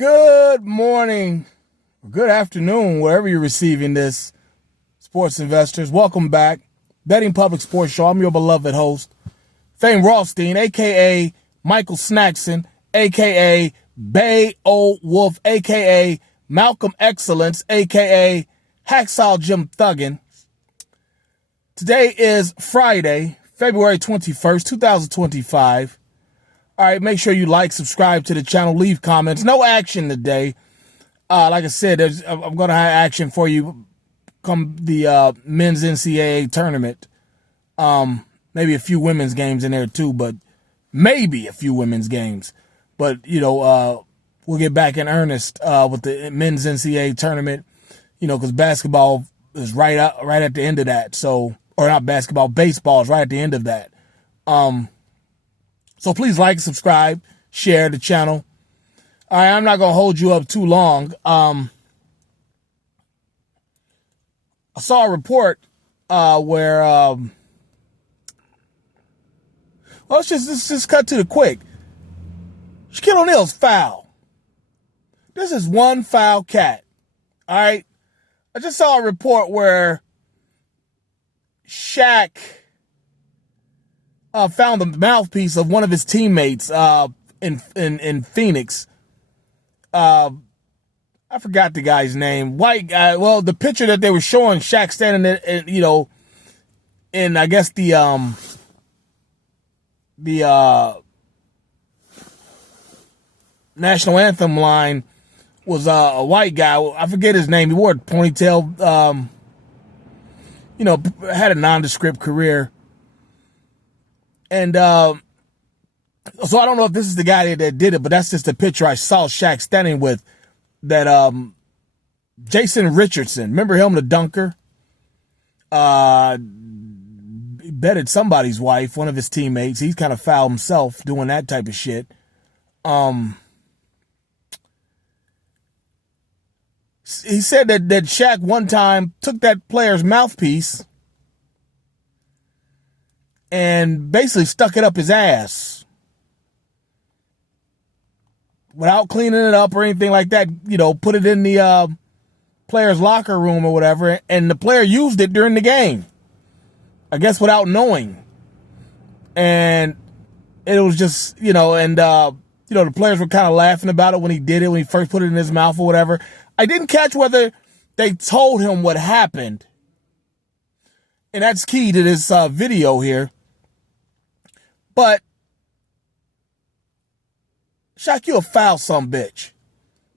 Good morning, good afternoon, wherever you're receiving this, sports investors. Welcome back. Betting Public Sports Show. I'm your beloved host, Fame Rothstein, a.k.a. Michael Snackson, a.k.a. Bay Old Wolf, a.k.a. Malcolm Excellence, a.k.a. Hacksaw Jim Thuggin. Today is Friday, February 21st, 2025. All right, make sure you like, subscribe to the channel, leave comments. No action today. Like I said, I'm going to have action for you come the men's NCAA tournament. Maybe a few women's games in there too, but maybe a few women's games. But, we'll get back in earnest with the men's NCAA tournament, because basketball is right at the end of that. So, or not basketball, baseball is right at the end of that. So please like, subscribe, share the channel. All right, I'm not going to hold you up too long. I saw a report where, let's just cut to the quick. Shaquille O'Neal's foul. This is one foul cat. All right. I just saw a report where Shaq found the mouthpiece of one of his teammates in Phoenix. I forgot the guy's name. White guy. Well, the picture that they were showing Shaq standing in I guess the national anthem line was a white guy. I forget his name. He wore a ponytail. Had a nondescript career. And so I don't know if this is the guy that did it, but that's just the picture I saw Shaq standing with. That Jason Richardson, remember him, the dunker? He betted somebody's wife, one of his teammates. He's kind of foul himself doing that type of shit. He said that Shaq one time took that player's mouthpiece and basically stuck it up his ass without cleaning it up or anything like that. Put it in the player's locker room or whatever, and the player used it during the game, I guess without knowing. And it was just, the players were kind of laughing about it when he did it, when he first put it in his mouth or whatever. I didn't catch whether they told him what happened. And that's key to this video here. But Shaq, you a foul sumbitch.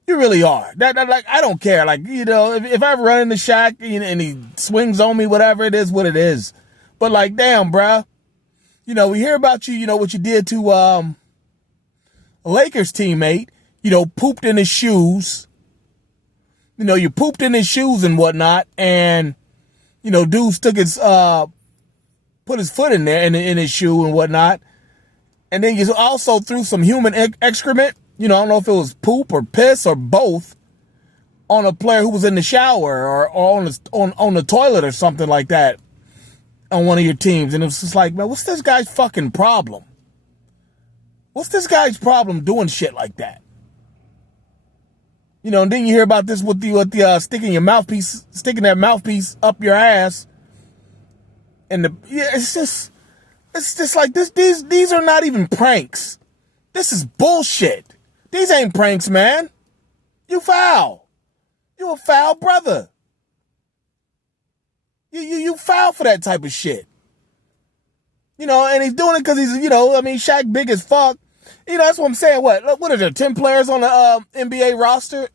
You really are. That I don't care. If I ever run into Shaq and he swings on me, whatever, it is what it is. But damn, bruh. We hear about you, what you did to a Lakers teammate, pooped in his shoes. You pooped in his shoes and whatnot, and, dude took his, put his foot in there in his shoe and whatnot. And then you also threw some human excrement. I don't know if it was poop or piss or both on a player who was in the shower or on the toilet or something like that on one of your teams. And it was just like, man, what's this guy's fucking problem? What's this guy's problem doing shit like that? And then you hear about this with the sticking that mouthpiece up your ass. And it's just like this. These are not even pranks. This is bullshit. These ain't pranks, man. You foul. You a foul brother. You foul for that type of shit. And he's doing it because he's, Shaq big as fuck. That's what I'm saying. What are there, 10 players on the NBA roster?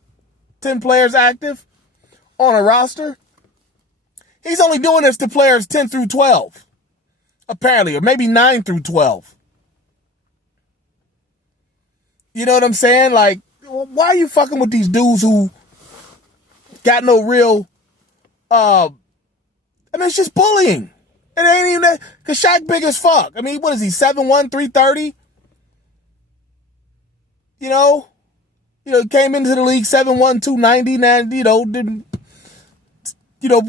10 players active on a roster? He's only doing this to players 10 through 12, apparently, or maybe 9 through 12. You know what I'm saying? Why are you fucking with these dudes who got no real, it's just bullying. It ain't even that, because Shaq big as fuck. What is he, 7'1", 330? Came into the league 7'1", 290, and,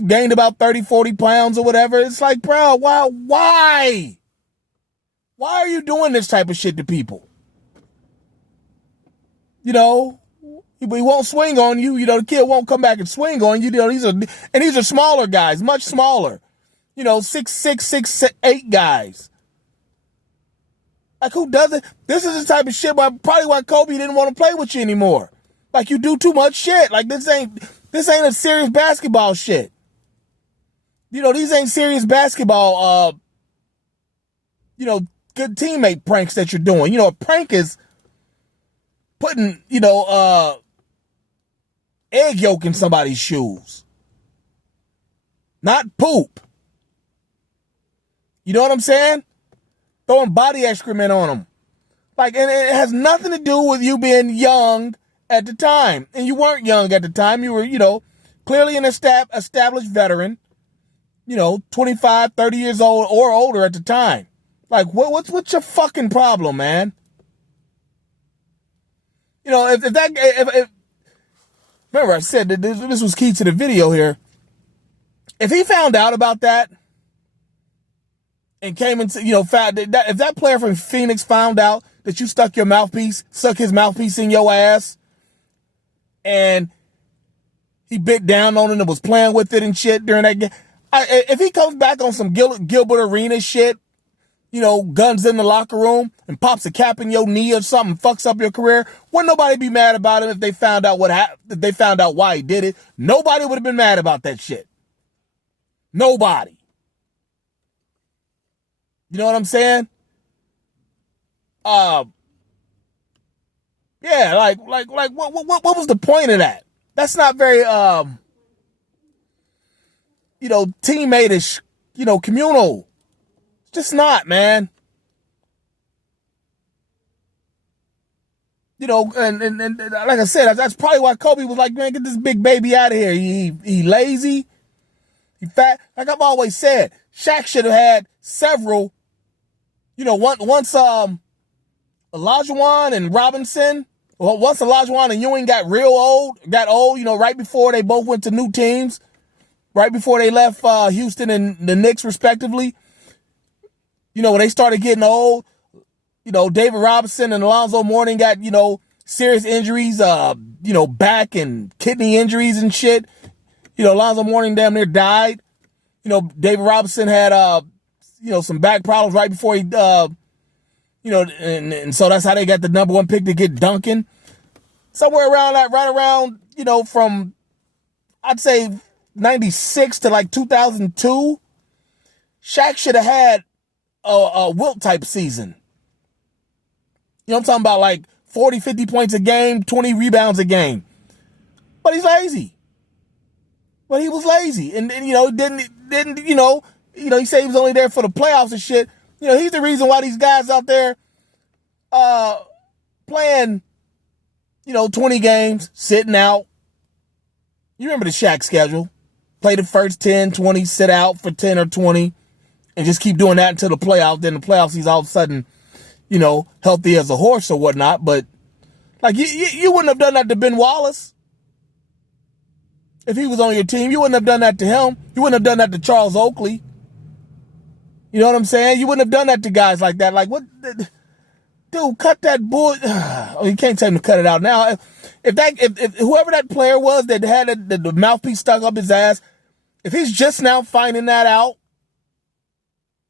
gained about 30, 40 pounds or whatever. It's like, bro, why? Why are you doing this type of shit to people? He won't swing on you. You know, the kid won't come back and swing on you. You know, these are smaller guys, much smaller. You know, 6'6", 6'8" guys. Like, who does it? This is the type of shit probably why Kobe didn't want to play with you anymore. Like, you do too much shit. Like, this ain't a serious basketball shit. You know, these ain't serious basketball, you know, good teammate pranks that you're doing. You know, a prank is putting, you know, egg yolk in somebody's shoes. Not poop. You know what I'm saying? Throwing body excrement on them. Like, and it has nothing to do with you being young at the time. And you weren't young at the time. You were, you know, clearly an established veteran. You know, 25, 30 years old or older at the time. Like, what's your fucking problem, man? You know, if remember I said that this was key to the video here. If he found out about that and came into, you know, if that player from Phoenix found out that you stuck his mouthpiece in your ass, and he bit down on it and was playing with it and shit during that game, if he comes back on some Gilbert Arenas shit, you know, guns in the locker room, and pops a cap in your knee or something, fucks up your career, wouldn't nobody be mad about him if they found out if they found out why he did it. Nobody would have been mad about that shit. Nobody. You know what I'm saying? Yeah, like what was the point of that? That's not very you know, teammate-ish, you know, communal. It's just not, man. You know, and like I said, that's probably why Kobe was like, man, get this big baby out of here. He lazy. He fat. Like I've always said, Shaq should have had several. You know, once Olajuwon and Robinson, well, once Olajuwon and Ewing got old, you know, right before they both went to new teams, right before they left Houston and the Knicks respectively. You know, when they started getting old, you know, David Robinson and Alonzo Mourning got, you know, serious injuries, you know, back and kidney injuries and shit. You know, Alonzo Mourning damn near died. You know, David Robinson had, you know, some back problems right before he, you know, and so that's how they got the number one pick to get Duncan. Somewhere around that, right around, you know, from, I'd say 96 to like 2002, Shaq should have had a Wilt type season. You know what I'm talking about? Like 40, 50 points a game, 20 rebounds a game. But he's lazy. But he was lazy. And you know, didn't, you know, he said he was only there for the playoffs and shit. You know, he's the reason why these guys out there playing, you know, 20 games, sitting out. You remember the Shaq schedule. Play the first 10, 20, sit out for 10 or 20, and just keep doing that until the playoffs. Then the playoffs, he's all of a sudden, you know, healthy as a horse or whatnot. But, like, you wouldn't have done that to Ben Wallace. If he was on your team, you wouldn't have done that to him. You wouldn't have done that to Charles Oakley. You know what I'm saying? You wouldn't have done that to guys like that. Like, what? Dude, cut that bull. Oh, you can't tell him to cut it out now. If whoever that player was that had the mouthpiece stuck up his ass, if he's just now finding that out,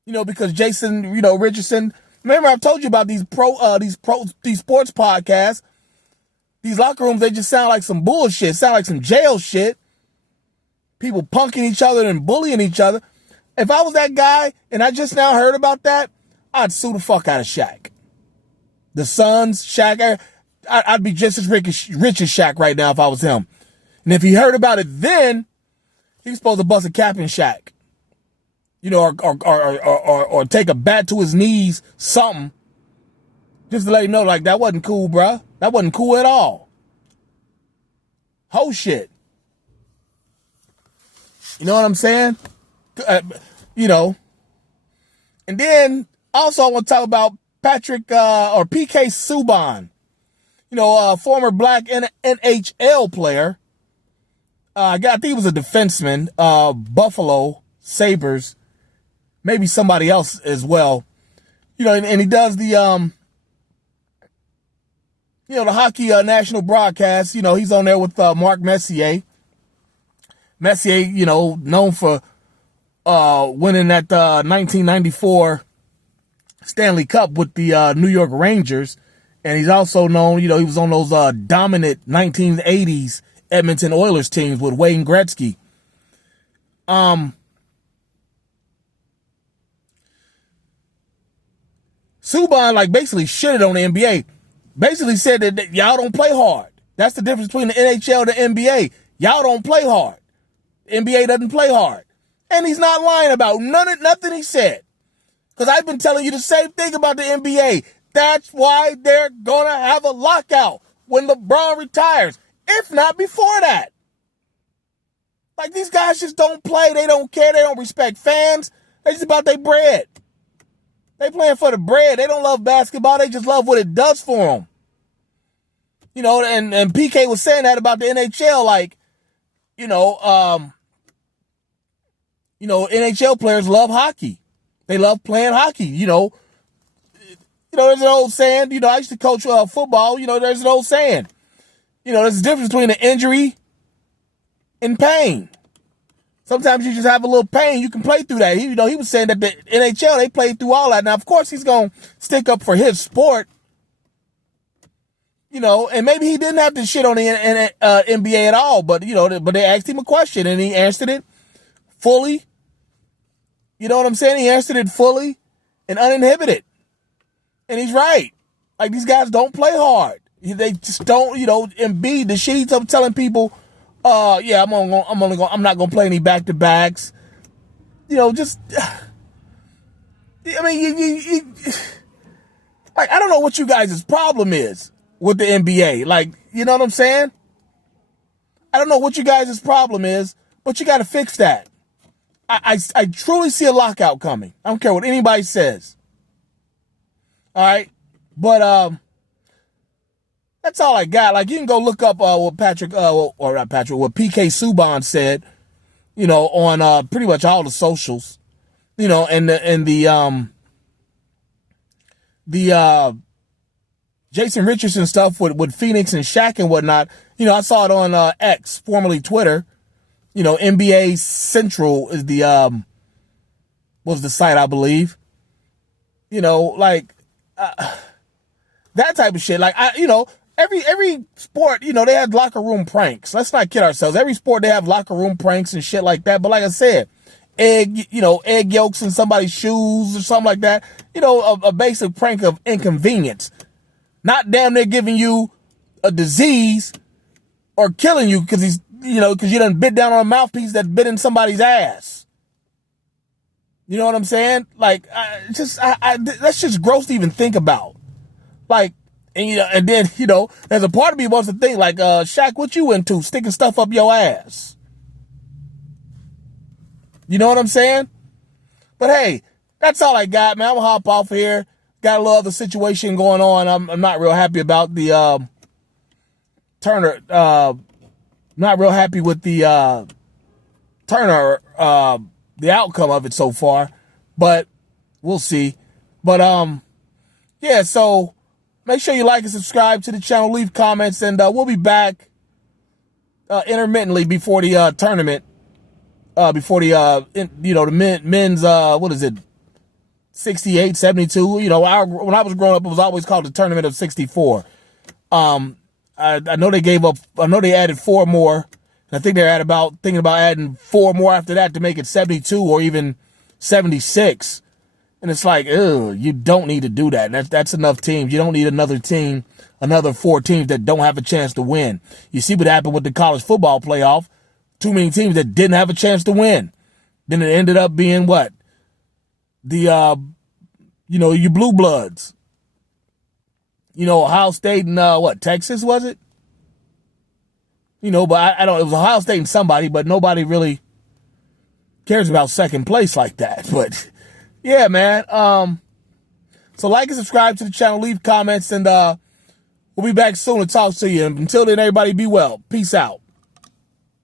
you know, because Jason, you know, Richardson, remember I've told you about these sports podcasts, these locker rooms, they just sound like some bullshit, sound like some jail shit. People punking each other and bullying each other. If I was that guy and I just now heard about that, I'd sue the fuck out of Shaq. The Suns, Shaq, I'd be just as rich as Shaq right now if I was him. And if he heard about it then, he's supposed to bust a cap in Shaq. You know, or take a bat to his knees, something. Just to let him know, like, that wasn't cool, bruh. That wasn't cool at all. Whole shit. You know what I'm saying? You know. And then, also I want to talk about Patrick, or PK Subban. You know, former black NHL player. I think he was a defenseman. Buffalo Sabres. Maybe somebody else as well. You know, and he does the, the hockey national broadcast, he's on there with Mark Messier. Messier, known for winning that 1994 Stanley Cup with the New York Rangers. And he's also known, he was on those dominant 1980s Edmonton Oilers teams with Wayne Gretzky. Subban basically shitted on the NBA. Basically said that y'all don't play hard. That's the difference between the NHL and the NBA. Y'all don't play hard. The NBA doesn't play hard. And he's not lying about nothing he said. Because I've been telling you the same thing about the NBA. That's why they're going to have a lockout when LeBron retires. If not before that. These guys just don't play. They don't care. They don't respect fans. They just about their bread. They playing for the bread. They don't love basketball. They just love what it does for them. And PK was saying that about the NHL. NHL players love hockey. They love playing hockey. There's an old saying, I used to coach football. There's an old saying, there's a difference between an injury and pain. Sometimes you just have a little pain. You can play through that. He was saying that the NHL, they played through all that. Now, of course, he's going to stick up for his sport. And maybe he didn't have to shit on the NBA at all. But, but they asked him a question and he answered it fully. You know what I'm saying? He answered it fully and uninhibited. And he's right. These guys don't play hard. They just don't, Embiid, the shit he's up telling people, I'm not going to play any back-to-backs. I don't know what you guys' problem is with the NBA. You know what I'm saying? I don't know what you guys' problem is, but you got to fix that. I truly see a lockout coming. I don't care what anybody says. All right. But, that's all I got. You can go look up what what PK Subban said, on pretty much all the socials, and the Jason Richardson stuff with Phoenix and Shaq and whatnot. I saw it on X, formerly Twitter. NBA Central is was the site, I believe. That type of shit. Every sport, they have locker room pranks. Let's not kid ourselves. Every sport, they have locker room pranks and shit like that. But like I said, egg yolks in somebody's shoes or something like that. A basic prank of inconvenience. Not damn near giving you a disease or killing you because because you done bit down on a mouthpiece that bit in somebody's ass. You know what I'm saying? That's just gross to even think about. And then, there's a part of me wants to think Shaq, what you into? Sticking stuff up your ass. You know what I'm saying? But hey, that's all I got, man. I'm gonna hop off here. Got a little other situation going on. I'm not real happy about the Turner. Not real happy with the Turner. The outcome of it so far, but we'll see. But yeah. So. Make sure you like and subscribe to the channel, leave comments, and we'll be back intermittently before the tournament, before the men's, what is it, 68, 72. When I was growing up, it was always called the Tournament of 64. I know they added 4 more, and I think they're thinking about adding 4 more after that to make it 72 or even 76. And it's you don't need to do that. That's enough teams. You don't need another 4 teams that don't have a chance to win. You see what happened with the college football playoff. Too many teams that didn't have a chance to win. Then it ended up being what? The, your blue bloods. Ohio State and, Texas, was it? But I don't, it was Ohio State and somebody, but nobody really cares about second place like that. But, yeah, man. So like and subscribe to the channel, leave comments, and we'll be back soon to talk to you. And until then, everybody be well. Peace out.